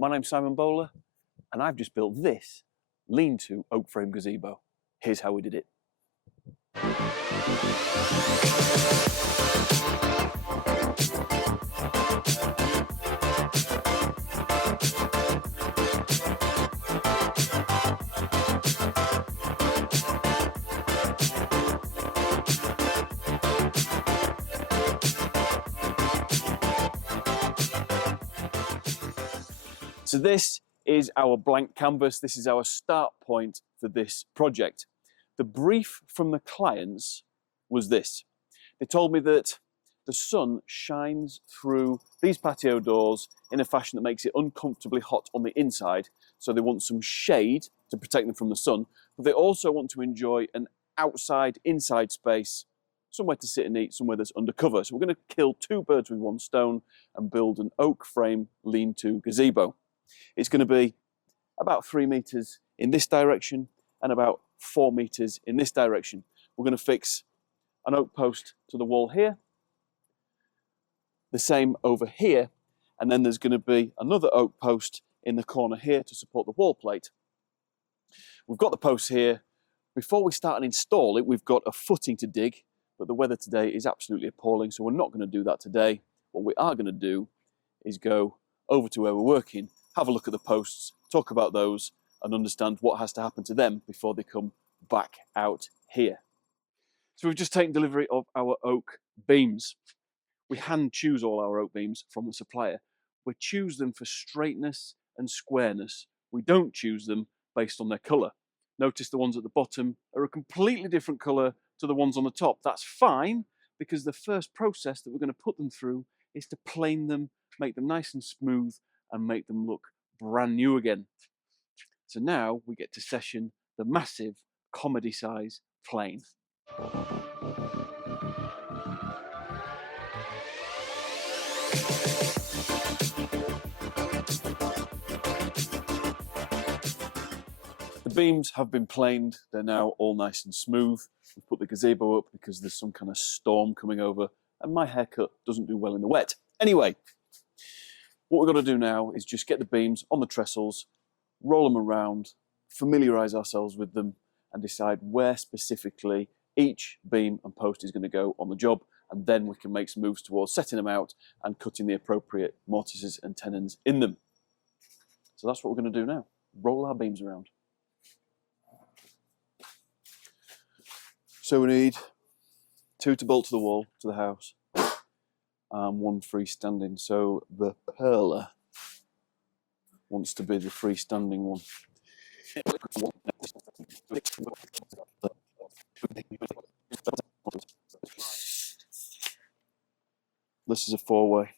My name's Simon Bowler, and I've just built this lean-to oak frame gazebo. Here's how we did it. So this is our blank canvas. This is our start point for this project. The brief from the clients was this. They told me that the sun shines through these patio doors in a fashion that makes it uncomfortably hot on the inside. So they want some shade to protect them from the sun, but they also want to enjoy an outside, inside space, somewhere to sit and eat, somewhere that's undercover. So we're going to kill two birds with one stone and build an oak frame lean-to gazebo. It's going to be about 3 meters in this direction and about 4 meters in this direction. We're going to fix an oak post to the wall here, the same over here, and then there's going to be another oak post in the corner here to support the wall plate. We've got the posts here. Before we start and install it, we've got a footing to dig, but the weather today is absolutely appalling, so we're not going to do that today. What we are going to do is go over to where we're working, have a look at the posts, talk about those, and understand what has to happen to them before they come back out here. So we've just taken delivery of our oak beams. We hand choose all our oak beams from the supplier. We choose them for straightness and squareness. We don't choose them based on their colour. Notice the ones at the bottom are a completely different colour to the ones on the top. That's fine, because the first process that we're going to put them through is to plane them, make them nice and smooth, and make them look brand new again. So now we get to session the massive comedy size plane. The beams have been planed, they're now all nice and smooth. We've put the gazebo up because there's some kind of storm coming over and my haircut doesn't do well in the wet. Anyway, what we've got to do now is just get the beams on the trestles, roll them around, familiarise ourselves with them and decide where specifically each beam and post is going to go on the job, and then we can make some moves towards setting them out and cutting the appropriate mortises and tenons in them. So that's what we're going to do now, roll our beams around. So we need 2 to bolt to the wall, to the house, and 1 freestanding. So the perler wants to be the freestanding one. This is a 4-way.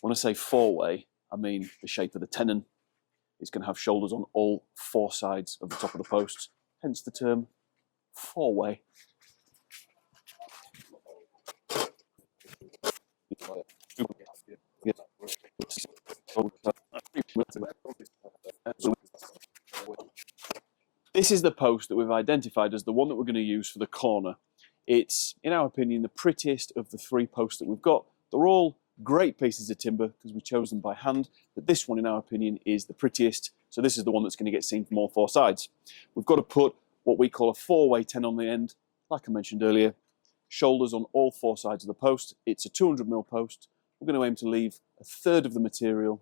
When I say 4-way, I mean the shape of the tenon. It's going to have shoulders on all 4 sides of the top of the posts, hence the term 4-way. This is the post that we've identified as the one that we're going to use for the corner. It's, in our opinion, the prettiest of the 3 posts that we've got. They're all great pieces of timber because we chose them by hand, but this one, in our opinion, is the prettiest. So this is the one that's going to get seen from all 4 sides. We've got to put what we call a 4-way tenon on the end, like I mentioned earlier. Shoulders on all 4 sides of the post. It's a 200mm post. We're going to aim to leave a third of the material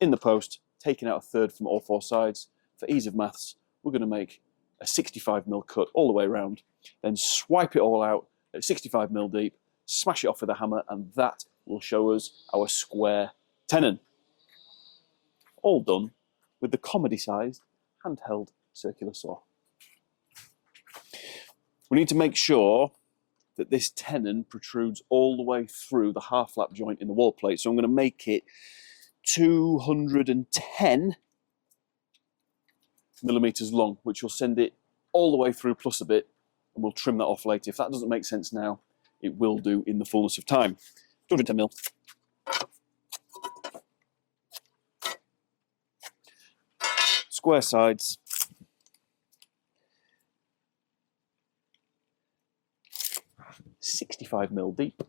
in the post, taking out a third from all 4 sides. For ease of maths, we're going to make a 65mm cut all the way around, then swipe it all out at 65mm deep, smash it off with a hammer, and that will show us our square tenon. All done with the comedy-sized handheld circular saw. We need to make sure that this tenon protrudes all the way through the half-lap joint in the wall plate. So I'm going to make it 210mm long, which will send it all the way through plus a bit, and we'll trim that off later. If that doesn't make sense now, it will do in the fullness of time. 210mm. Square sides. 65mm deep.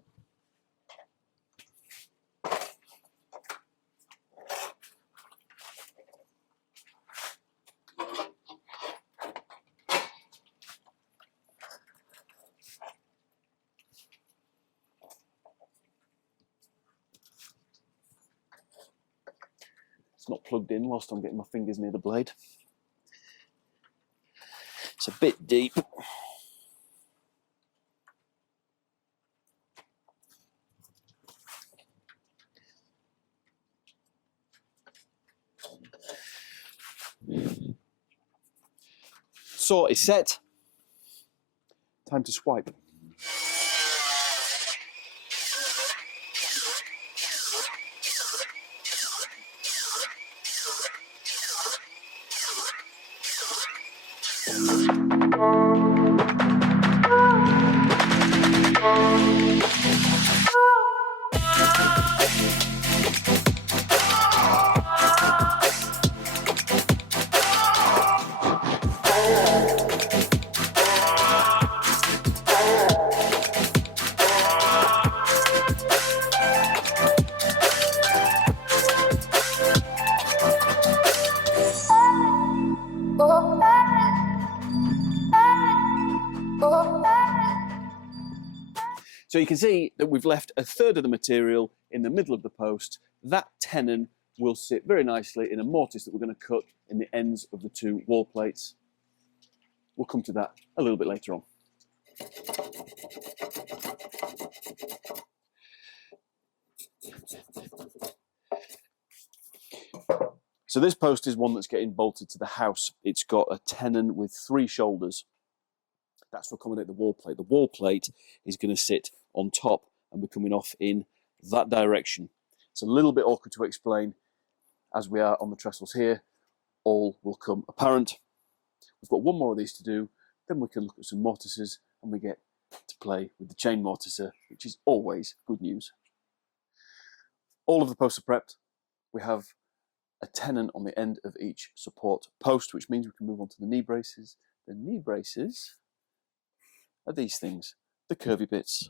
It's not plugged in whilst I'm getting my fingers near the blade. It's a bit deep. Saw is set. Time to swipe. So you can see that we've left a third of the material in the middle of the post. That tenon will sit very nicely in a mortise that we're going to cut in the ends of the two wall plates. We'll come to that a little bit later on. So this post is one that's getting bolted to the house. It's got a tenon with 3 shoulders. That's to accommodate the wall plate. The wall plate is going to sit on top and be coming off in that direction. It's a little bit awkward to explain as we are on the trestles here. All will come apparent. We've got one more of these to do, then we can look at some mortises and we get to play with the chain mortiser, which is always good news. All of the posts are prepped. We have a tenon on the end of each support post, which means we can move on to the knee braces. The knee braces are these things, the curvy bits,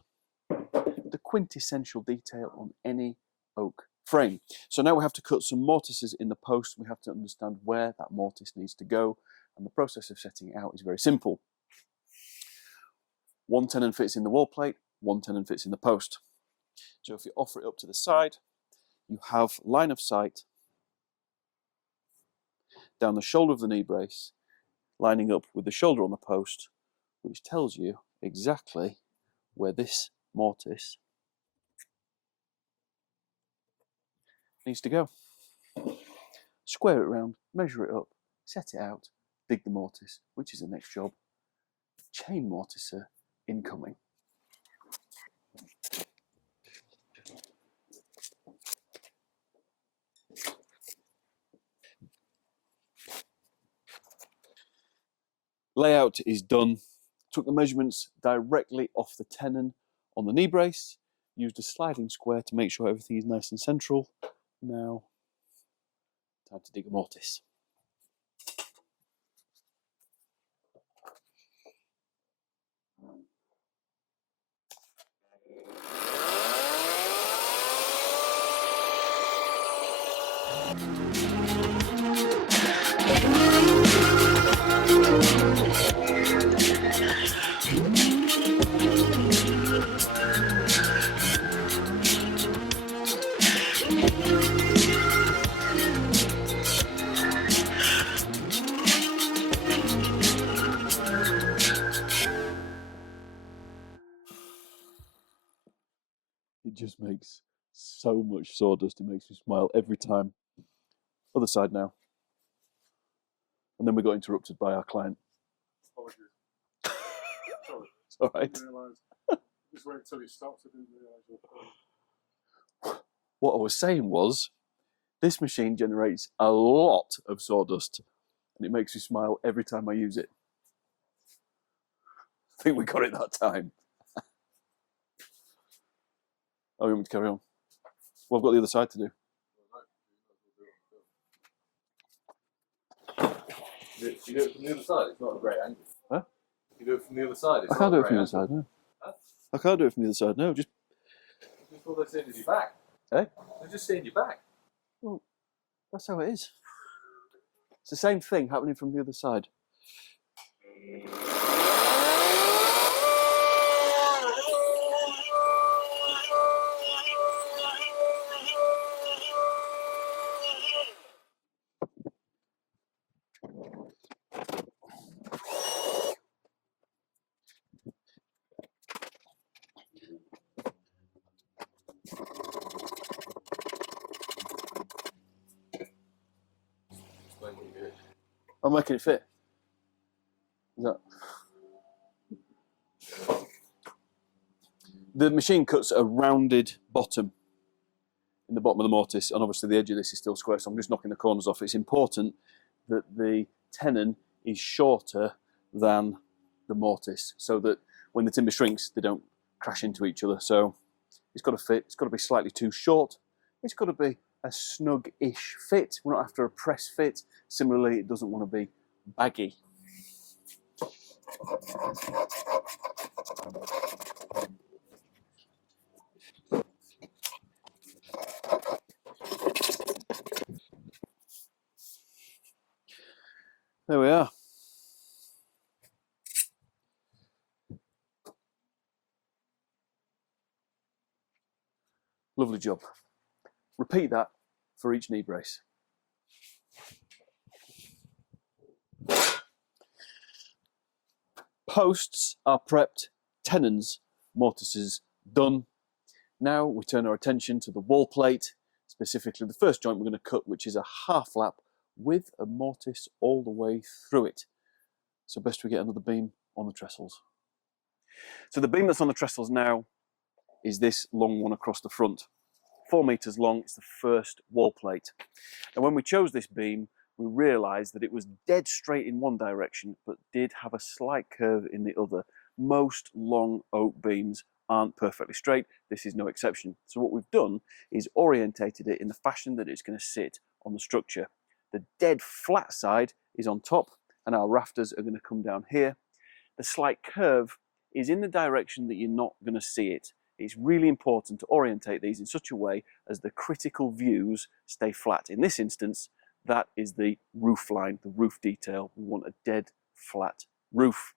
the quintessential detail on any oak frame. So now we have to cut some mortises in the post. We have to understand where that mortise needs to go, and the process of setting it out is very simple. One tenon fits in the wall plate, one tenon fits in the post. So if you offer it up to the side, you have line of sight down the shoulder of the knee brace, lining up with the shoulder on the post, which tells you exactly where this mortise needs to go. Square it round, measure it up, set it out, dig the mortise, which is the next job. Chain mortiser incoming. Layout is done. Took the measurements directly off the tenon on the knee brace, used a sliding square to make sure everything is nice and central. Now, time to dig a mortise. It just makes so much sawdust, it makes me smile every time. Other side now. And then we got interrupted by our client. Sorry. It's all right. Just wait until you stop to do the What I was saying was, this machine generates a lot of sawdust, and it makes me smile every time I use it. I think we got it that time. Oh, you want me to carry on? Well, I've got the other side to do. You do it from the other side, it's not a great angle. Huh? You do it from the other side, it's I can't do it from the other side, no. Huh? I can't do it from the other side. No, just. I thought they said in your back. Eh? They just say in your back. Well, that's how it is. It's the same thing happening from the other side. I'm making it fit. Is that... The machine cuts a rounded bottom in the bottom of the mortise, and obviously the edge of this is still square, so I'm just knocking the corners off. It's important that the tenon is shorter than the mortise, so that when the timber shrinks, they don't crash into each other. So it's got to fit. It's got to be slightly too short. It's got to be a snug-ish fit. We're not after a press fit. Similarly, it doesn't want to be baggy. There we are. Lovely job. Repeat that for each knee brace. Posts are prepped, tenons, mortises done. Now we turn our attention to the wall plate, specifically the first joint we're going to cut, which is a half lap with a mortise all the way through it. So best we get another beam on the trestles. So the beam that's on the trestles now is this long one across the front. 4 meters long, it's the first wall plate. And when we chose this beam, we realized that it was dead straight in one direction, but did have a slight curve in the other. Most long oak beams aren't perfectly straight. This is no exception. So what we've done is orientated it in the fashion that it's going to sit on the structure. The dead flat side is on top, and our rafters are going to come down here. The slight curve is in the direction that you're not going to see it. It's really important to orientate these in such a way as the critical views stay flat. In this instance, that is the roof line, the roof detail. We want a dead flat roof.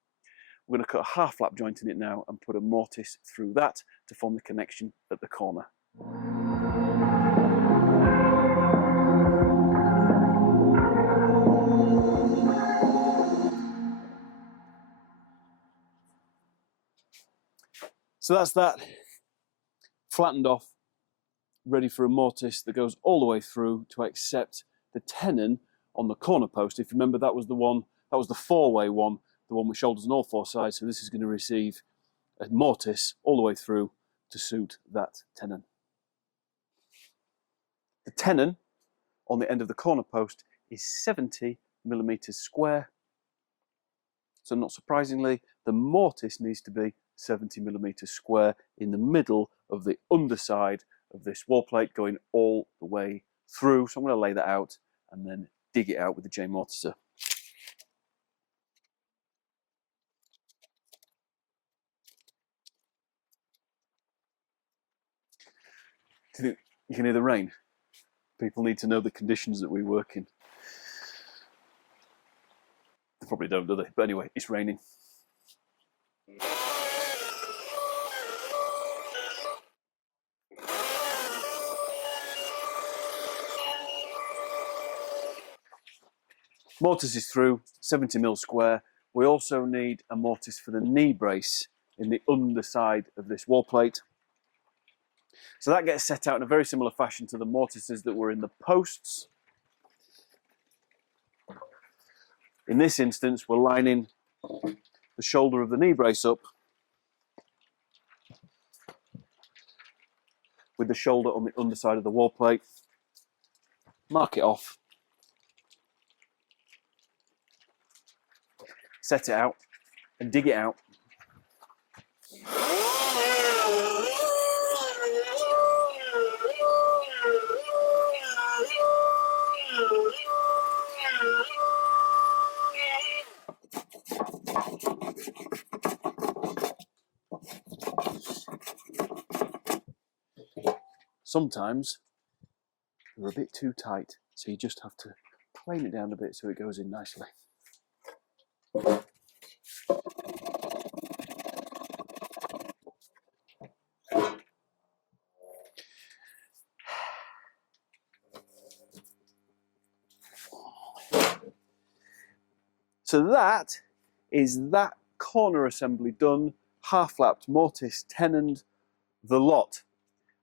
We're going to cut a half lap joint in it now and put a mortise through that to form the connection at the corner. So that's that, flattened off, ready for a mortise that goes all the way through to accept the tenon on the corner post. If you remember, that was the one, that was the four-way one, the one with shoulders on all four sides. So this is going to receive a mortise all the way through to suit that tenon. The tenon on the end of the corner post is 70 millimeters square. So not surprisingly, the mortise needs to be 70 millimeters square in the middle of the underside of this wall plate, going all the way through. So I'm going to lay that out and then dig it out with the J mortiser. Do you think you can hear the rain? People need to know the conditions that we work in. They probably don't, do they? But anyway, it's raining. Mortise is through, 70 mil square. We also need a mortise for the knee brace in the underside of this wall plate. So that gets set out in a very similar fashion to the mortises that were in the posts. In this instance, we're lining the shoulder of the knee brace up with the shoulder on the underside of the wall plate. Mark it off. Set it out and dig it out. sometimes they're a bit too tight, so you just have to plane it down a bit so it goes in nicely. So that is that corner assembly done, half-lapped, mortised, tenoned, the lot.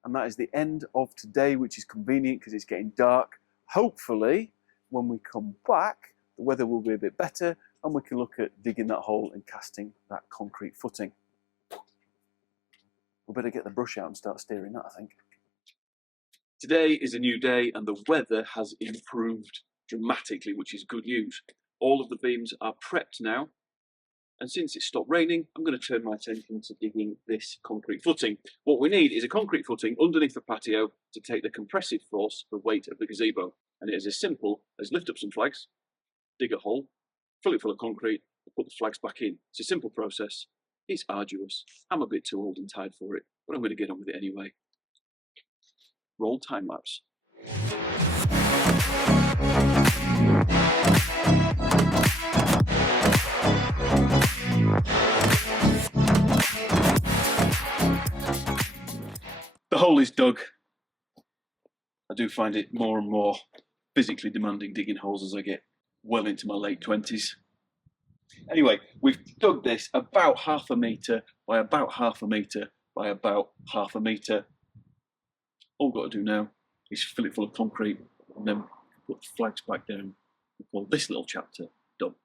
And that is the end of today, which is convenient because it's getting dark. Hopefully, when we come back, the weather will be a bit better and we can look at digging that hole and casting that concrete footing. We better get the brush out and start steering that, I think. Today is a new day and the weather has improved dramatically, which is good news. All of the beams are prepped now, and since it's stopped raining, I'm going to turn my attention to digging this concrete footing. What we need is a concrete footing underneath the patio to take the compressive force, the weight of the gazebo. And it is as simple as lift up some flags, dig a hole, fill it full of concrete, and put the flags back in. It's a simple process. It's arduous. I'm a bit too old and tired for it, but I'm going to get on with it anyway. Roll time lapse. The hole is dug. I do find it more and more physically demanding digging holes as I get well into my late 20s. Anyway, we've dug this about 1/2 metre by about 1/2 metre by about 1/2 metre. All we've got to do now is fill it full of concrete and then put the flags back down and call this little chapter done.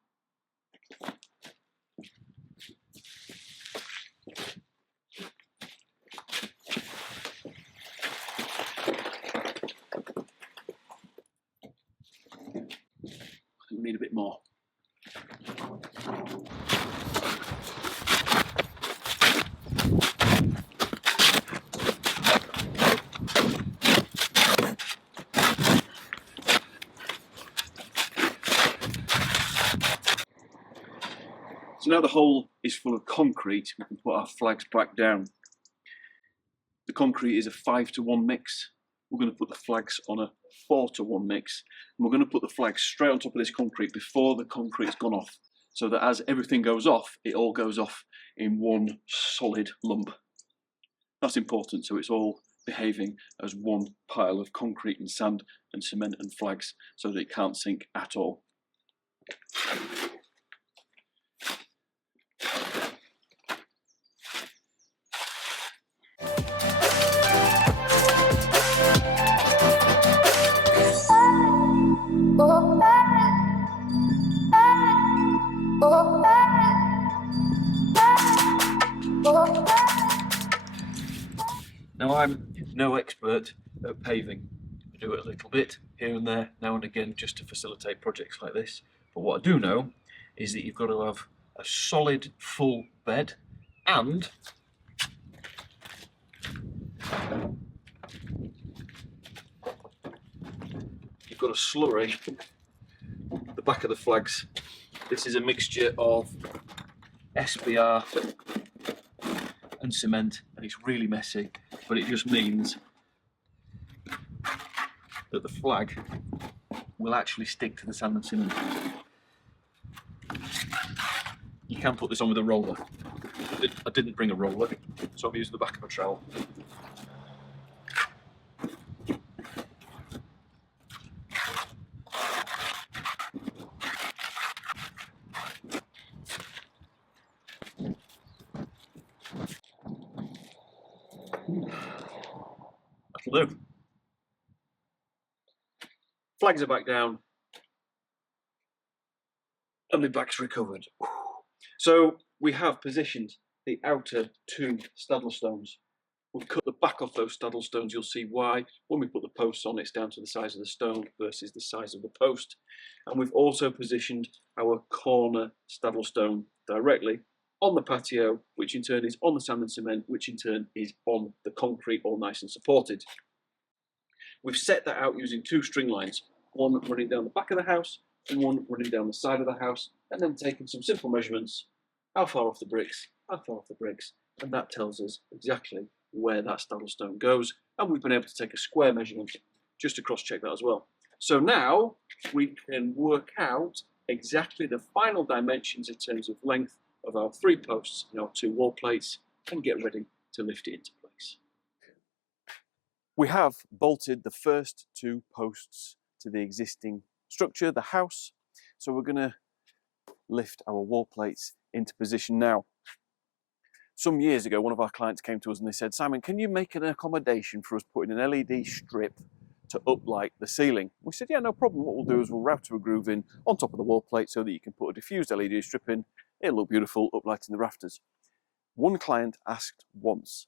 We need a bit more. So now the hole is full of concrete, we can put our flags back down. The concrete is a 5-to-1 mix. We're going to put the flags on a 4-to-1 mix. And we're going to put the flags straight on top of this concrete before the concrete's gone off, so that as everything goes off, it all goes off in one solid lump. That's important, so it's all behaving as one pile of concrete and sand and cement and flags, so that it can't sink at all. Now, I'm no expert at paving. I do it a little bit here and there, now and again, just to facilitate projects like this. But what I do know is that you've got to have a solid full bed, and you've got a slurry at the back of the flags. This is a mixture of SBR and cement, and it's really messy, but it just means that the flag will actually stick to the sand and cement. You can put this on with a roller. I didn't bring a roller, so I'm using the back of a trowel. That'll do. Flags are back down and my back's recovered. So we have positioned the outer 2 staddle stones. We've cut the back off those staddle stones. You'll see why when we put the posts on. It's down to the size of the stone versus the size of the post. And we've also positioned our corner staddle stone directly on the patio, which in turn is on the sand and cement, which in turn is on the concrete, all nice and supported. We've set that out using 2 string lines, one running down the back of the house and one running down the side of the house, and then taking some simple measurements, how far off the bricks, and that tells us exactly where that saddle stone goes, and we've been able to take a square measurement just to cross-check that as well. So now we can work out exactly the final dimensions in terms of length of our 3 posts and our 2 wall plates and get ready to lift it into place. We have bolted the first 2 posts to the existing structure, the house. So we're going to lift our wall plates into position now. Some years ago, one of our clients came to us and they said, Simon, can you make an accommodation for us putting an LED strip to uplight the ceiling? We said, yeah, no problem. What we'll do is we'll router a groove in on top of the wall plate so that you can put a diffused LED strip in. It'll look beautiful, uplighting the rafters. One client asked once,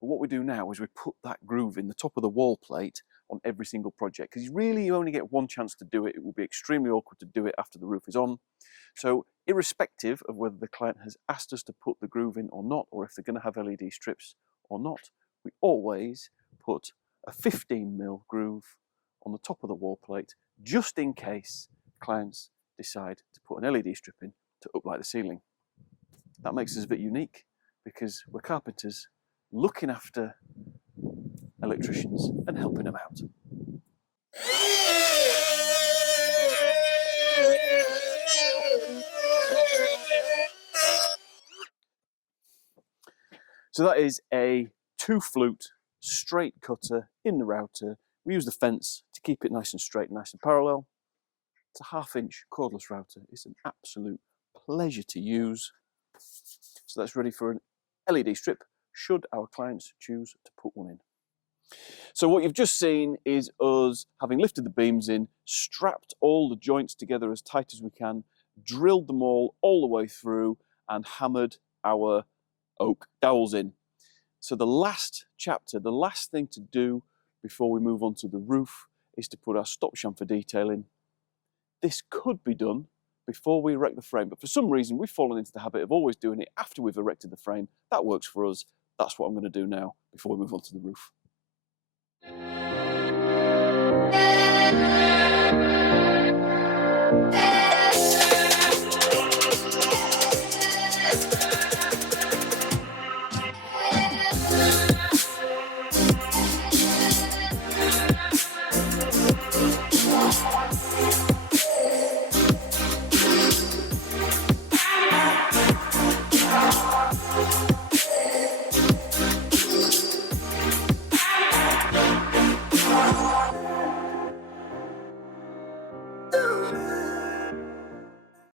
but what we do now is we put that groove in the top of the wall plate on every single project, because really you only get one chance to do it. It will be extremely awkward to do it after the roof is on. So irrespective of whether the client has asked us to put the groove in or not, or if they're going to have LED strips or not, we always put a 15mm groove on the top of the wall plate, just in case clients decide to put an LED strip in to uplight the ceiling. That makes us a bit unique because we're carpenters looking after electricians and helping them out. So that is a 2-flute straight cutter in the router. We use the fence to keep it nice and straight, nice and parallel. It's a 1/2-inch cordless router. It's an absolute pleasure to use. So that's ready for an LED strip, should our clients choose to put one in. So what you've just seen is us having lifted the beams in, strapped all the joints together as tight as we can, drilled them all the way through, and hammered our oak dowels in. So the last chapter, the last thing to do before we move on to the roof is to put our stop chamfer detail in. This could be done before we erect the frame, but for some reason we've fallen into the habit of always doing it after we've erected the frame. That works for us. That's what I'm going to do now before we move on to the roof.